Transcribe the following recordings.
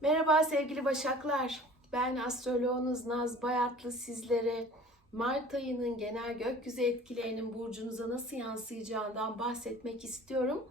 Merhaba sevgili Başaklar. Ben astroloğunuz Naz Bayatlı sizlere Mart ayının genel gökyüzü etkilerinin burcunuza nasıl yansıyacağından bahsetmek istiyorum.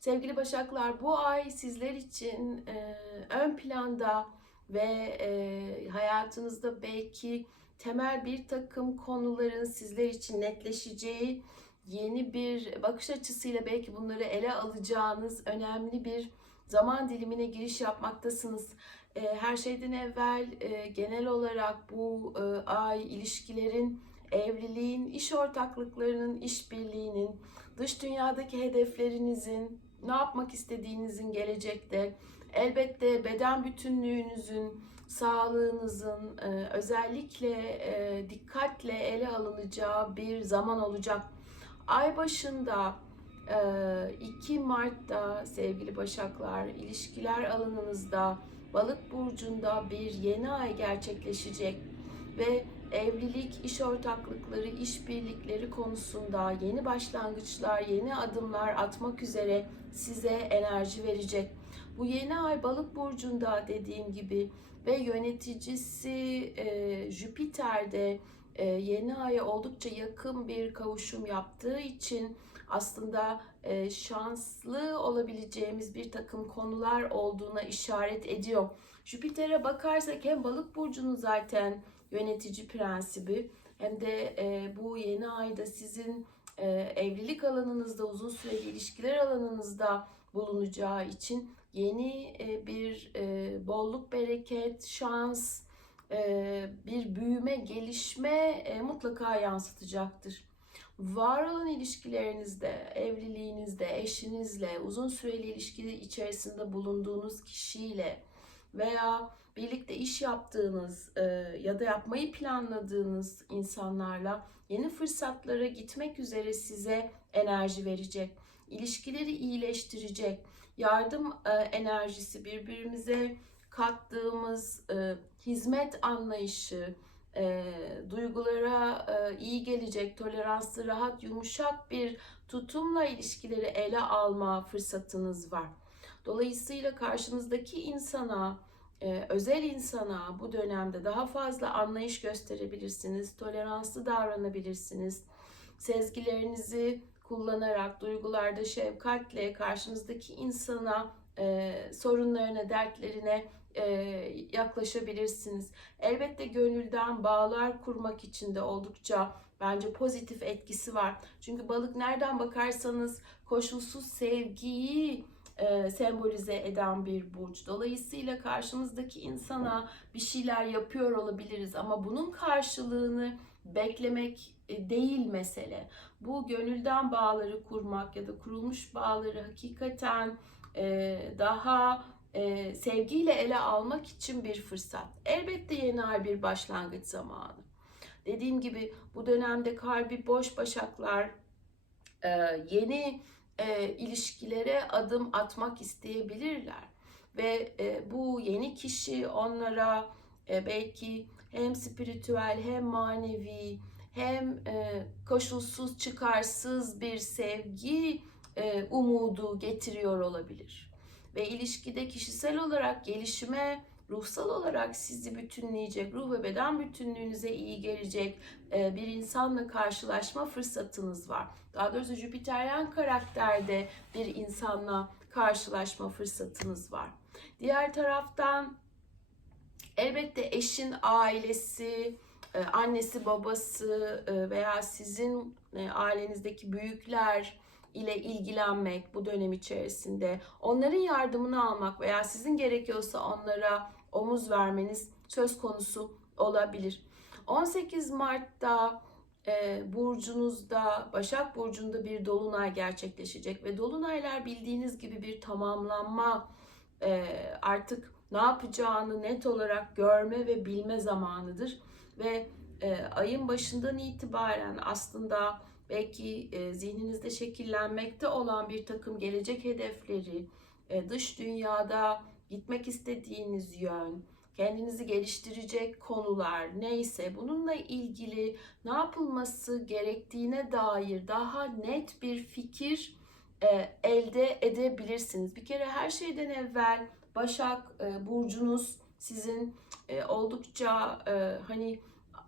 Sevgili Başaklar bu ay sizler için e, ön planda ve e, hayatınızda belki temel bir takım konuların sizler için netleşeceği yeni bir bakış açısıyla belki bunları ele alacağınız önemli bir zaman dilimine giriş yapmaktasınız. E, Her şeyden evvel e, genel olarak bu e, ay ilişkilerin, evliliğin, iş ortaklıklarının, işbirliğinin, dış dünyadaki hedeflerinizin, ne yapmak istediğinizin gelecekte, elbette beden bütünlüğünüzün, sağlığınızın e, özellikle dikkatle ele alınacağı bir zaman olacak. Ay başında ee, 2 Mart'ta sevgili Başaklar ilişkiler alanınızda Balık burcunda bir yeni ay gerçekleşecek ve evlilik, iş ortaklıkları, işbirlikleri konusunda yeni başlangıçlar, yeni adımlar atmak üzere size enerji verecek. Bu yeni ay Balık burcunda dediğim gibi ve yöneticisi e, Jüpiter'de e, yeni aya oldukça yakın bir kavuşum yaptığı için aslında e, şanslı olabileceğimiz bir takım konular olduğuna işaret ediyor. Jüpiter'e bakarsak hem balık burcunun zaten yönetici prensibi hem de e, bu yeni ayda sizin e, evlilik alanınızda uzun süreli ilişkiler alanınızda bulunacağı için yeni e, bir e, bolluk, bereket, şans, e, bir büyüme, gelişme e, mutlaka yansıtacaktır var olan ilişkilerinizde, evliliğinizde, eşinizle, uzun süreli ilişki içerisinde bulunduğunuz kişiyle veya birlikte iş yaptığınız e, ya da yapmayı planladığınız insanlarla yeni fırsatlara gitmek üzere size enerji verecek. İlişkileri iyileştirecek. Yardım e, enerjisi birbirimize kattığımız e, hizmet anlayışı, e, duygulara e, iyi gelecek, toleranslı, rahat, yumuşak bir tutumla ilişkileri ele alma fırsatınız var. Dolayısıyla karşınızdaki insana, e, özel insana bu dönemde daha fazla anlayış gösterebilirsiniz, toleranslı davranabilirsiniz. Sezgilerinizi kullanarak, duygularda şefkatle karşınızdaki insana e, sorunlarına, dertlerine e, yaklaşabilirsiniz. Elbette gönülden bağlar kurmak için de oldukça bence pozitif etkisi var. Çünkü balık nereden bakarsanız koşulsuz sevgiyi e, sembolize eden bir burç. Dolayısıyla karşımızdaki insana bir şeyler yapıyor olabiliriz ama bunun karşılığını beklemek e, değil mesele. Bu gönülden bağları kurmak ya da kurulmuş bağları hakikaten e, daha e, sevgiyle ele almak için bir fırsat. Elbette yeni ay bir başlangıç zamanı. Dediğim gibi bu dönemde kalbi boş başaklar e, yeni e, ilişkilere adım atmak isteyebilirler. Ve e, bu yeni kişi onlara e, belki hem spiritüel hem manevi hem e, koşulsuz çıkarsız bir sevgi e, umudu getiriyor olabilir. Ve ilişkide kişisel olarak gelişime, ruhsal olarak sizi bütünleyecek, ruh ve beden bütünlüğünüze iyi gelecek e, bir insanla karşılaşma fırsatınız var. Daha doğrusu Jüpiteryen karakterde bir insanla karşılaşma fırsatınız var. Diğer taraftan elbette eşin ailesi, e, annesi, babası e, veya sizin ailenizdeki büyükler, ile ilgilenmek bu dönem içerisinde, onların yardımını almak veya sizin gerekiyorsa onlara omuz vermeniz söz konusu olabilir. 18 Mart'ta e, burcunuzda, Başak Burcu'nda bir dolunay gerçekleşecek ve dolunaylar bildiğiniz gibi bir tamamlanma, e, artık ne yapacağını net olarak görme ve bilme zamanıdır. Ve e, ayın başından itibaren aslında belki e, zihninizde şekillenmekte olan bir takım gelecek hedefleri, e, dış dünyada gitmek istediğiniz yön, kendinizi geliştirecek konular neyse bununla ilgili ne yapılması gerektiğine dair daha net bir fikir e, elde edebilirsiniz. Bir kere her şeyden evvel Başak burcunuz sizin oldukça hani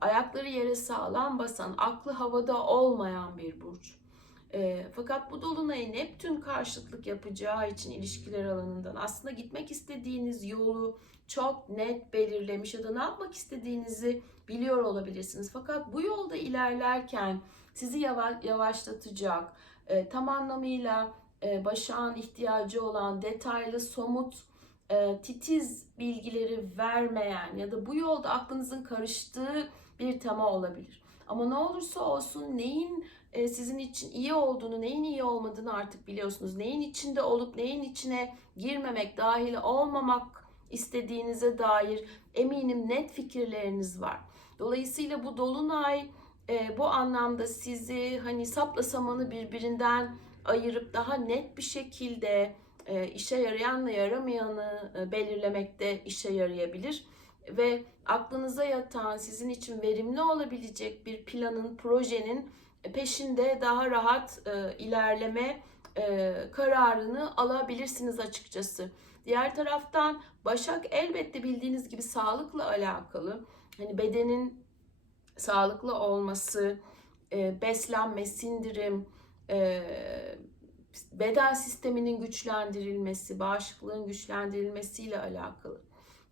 ayakları yere sağlam basan, aklı havada olmayan bir burç. E, fakat bu dolunayı Neptün karşıtlık yapacağı için ilişkiler alanından aslında gitmek istediğiniz yolu çok net belirlemiş ya da ne yapmak istediğinizi biliyor olabilirsiniz. Fakat bu yolda ilerlerken sizi yava- yavaşlatacak, e, tam anlamıyla e, Başak'ın ihtiyacı olan detaylı, somut, e, titiz bilgileri vermeyen ya da bu yolda aklınızın karıştığı bir tema olabilir. Ama ne olursa olsun neyin e, sizin için iyi olduğunu, neyin iyi olmadığını artık biliyorsunuz. Neyin içinde olup neyin içine girmemek, dahil olmamak istediğinize dair eminim net fikirleriniz var. Dolayısıyla bu dolunay e, bu anlamda sizi hani sapla samanı birbirinden ayırıp daha net bir şekilde e, işe yarayanla yaramayanı belirlemekte işe yarayabilir ve aklınıza yatan sizin için verimli olabilecek bir planın, projenin peşinde daha rahat e, ilerleme e, kararını alabilirsiniz açıkçası. Diğer taraftan Başak elbette bildiğiniz gibi sağlıkla alakalı. Hani bedenin sağlıklı olması, e, beslenme, sindirim, e, beden sisteminin güçlendirilmesi, bağışıklığın güçlendirilmesiyle alakalı.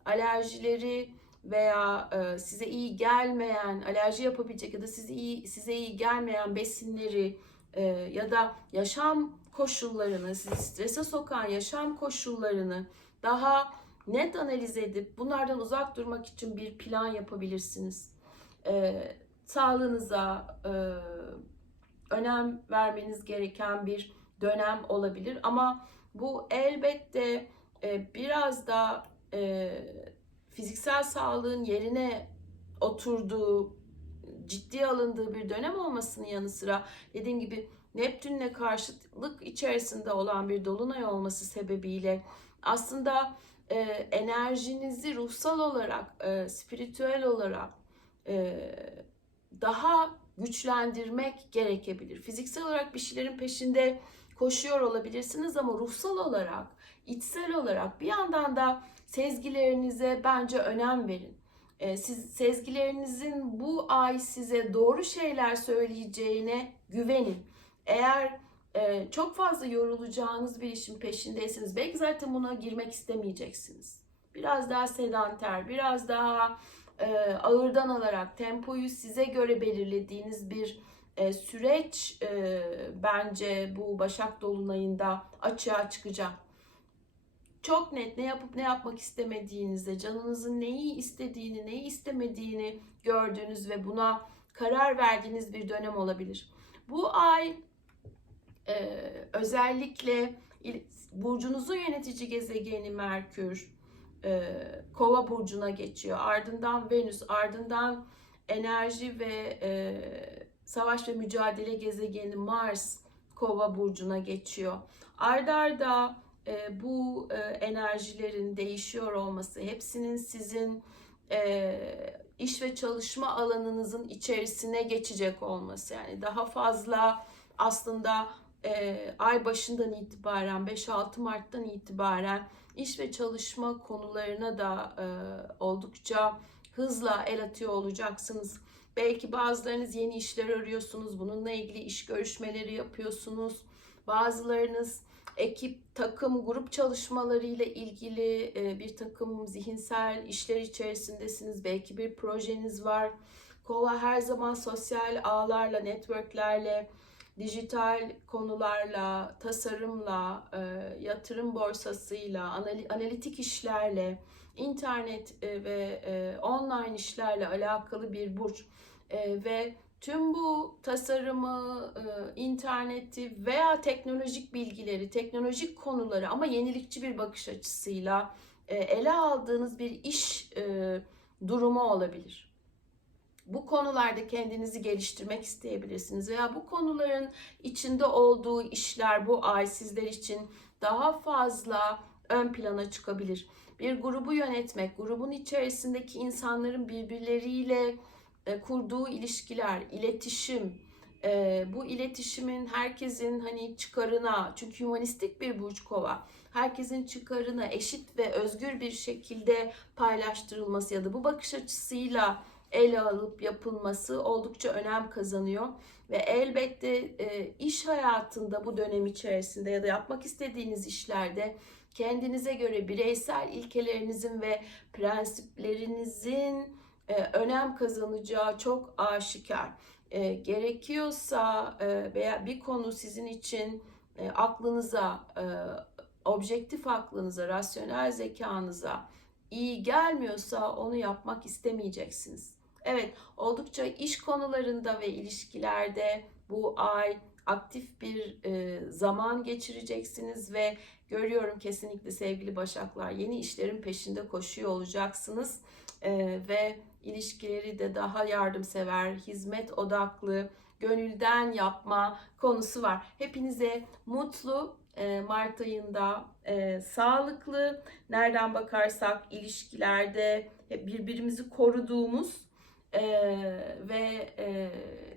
Alerjileri veya e, size iyi gelmeyen, alerji yapabilecek ya da size iyi size iyi gelmeyen besinleri e, ya da yaşam koşullarını, sizi strese sokan yaşam koşullarını daha net analiz edip bunlardan uzak durmak için bir plan yapabilirsiniz. E, sağlığınıza önem vermeniz gereken bir dönem olabilir ama bu elbette biraz da e, fiziksel sağlığın yerine oturduğu, ciddiye alındığı bir dönem olmasının yanı sıra dediğim gibi Neptün'le karşıtlık içerisinde olan bir dolunay olması sebebiyle aslında e, enerjinizi ruhsal olarak, e, spiritüel olarak e, daha güçlendirmek gerekebilir. Fiziksel olarak bir şeylerin peşinde koşuyor olabilirsiniz ama ruhsal olarak, içsel olarak bir yandan da sezgilerinize bence önem verin. Ee, siz sezgilerinizin bu ay size doğru şeyler söyleyeceğine güvenin. Eğer e, çok fazla yorulacağınız bir işin peşindeyseniz belki zaten buna girmek istemeyeceksiniz. Biraz daha sedanter, biraz daha e, ağırdan alarak tempoyu size göre belirlediğiniz bir e, süreç bence bu Başak Dolunay'ında açığa çıkacak. Çok net ne yapıp ne yapmak istemediğinizde, canınızın neyi istediğini, neyi istemediğini gördüğünüz ve buna karar verdiğiniz bir dönem olabilir. Bu ay e, özellikle burcunuzun yönetici gezegeni Merkür e, Kova burcuna geçiyor. Ardından Venüs, ardından enerji ve e, savaş ve mücadele gezegeni Mars Kova burcuna geçiyor. Arda arda e, bu e, enerjilerin değişiyor olması, hepsinin sizin e, iş ve çalışma alanınızın içerisine geçecek olması. Yani daha fazla aslında ay başından itibaren 5-6 Mart'tan itibaren iş ve çalışma konularına da oldukça hızla el atıyor olacaksınız. Belki bazılarınız yeni işler arıyorsunuz. Bununla ilgili iş görüşmeleri yapıyorsunuz. Bazılarınız ekip, takım, grup çalışmaları ile ilgili e, bir takım zihinsel işler içerisindesiniz. Belki bir projeniz var. Kova her zaman sosyal ağlarla, networklerle, dijital konularla, tasarımla, e, yatırım borsasıyla, analitik işlerle, internet e, ve online işlerle alakalı bir burç ve Tüm bu tasarımı, e, interneti veya teknolojik bilgileri, teknolojik konuları ama yenilikçi bir bakış açısıyla e, ele aldığınız bir iş e, durumu olabilir. Bu konularda kendinizi geliştirmek isteyebilirsiniz veya bu konuların içinde olduğu işler bu ay sizler için daha fazla ön plana çıkabilir. Bir grubu yönetmek, grubun içerisindeki insanların birbirleriyle e, kurduğu ilişkiler, iletişim, e, bu iletişimin herkesin hani çıkarına çünkü humanistik bir burç kova herkesin çıkarına eşit ve özgür bir şekilde paylaştırılması ya da bu bakış açısıyla ele alıp yapılması oldukça önem kazanıyor. Ve elbette e, iş hayatında bu dönem içerisinde ya da yapmak istediğiniz işlerde kendinize göre bireysel ilkelerinizin ve prensiplerinizin önem kazanacağı çok aşikar. E, gerekiyorsa e, veya bir konu sizin için e, aklınıza, e, objektif aklınıza, rasyonel zekanıza iyi gelmiyorsa onu yapmak istemeyeceksiniz. Evet, oldukça iş konularında ve ilişkilerde bu ay aktif bir e, zaman geçireceksiniz ve görüyorum kesinlikle sevgili Başaklar yeni işlerin peşinde koşuyor olacaksınız E, ve ilişkileri de daha yardımsever, hizmet odaklı, gönülden yapma konusu var. Hepinize mutlu e, Mart ayında e, sağlıklı, nereden bakarsak ilişkilerde birbirimizi koruduğumuz e, ve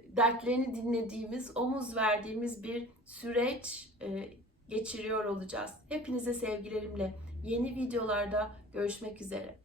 dertlerini dinlediğimiz, omuz verdiğimiz bir süreç geçiriyor olacağız. Hepinize sevgilerimle yeni videolarda görüşmek üzere.